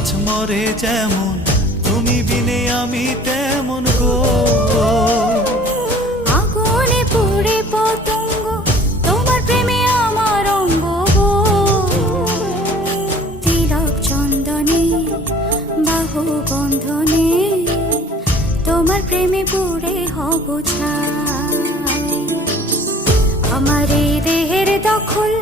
মাছ মরে যেমন, তুমি বিনে আমি তেমন গো। আগুনে পুড়ে পতঙ্গ, তোমার প্রেমে আমার অঙ্গ গো। তিলক চন্দনে বাহু বন্ধনে, তোমার প্রেমে পুড়ে হব ছাই। আমার এই দেহের দখল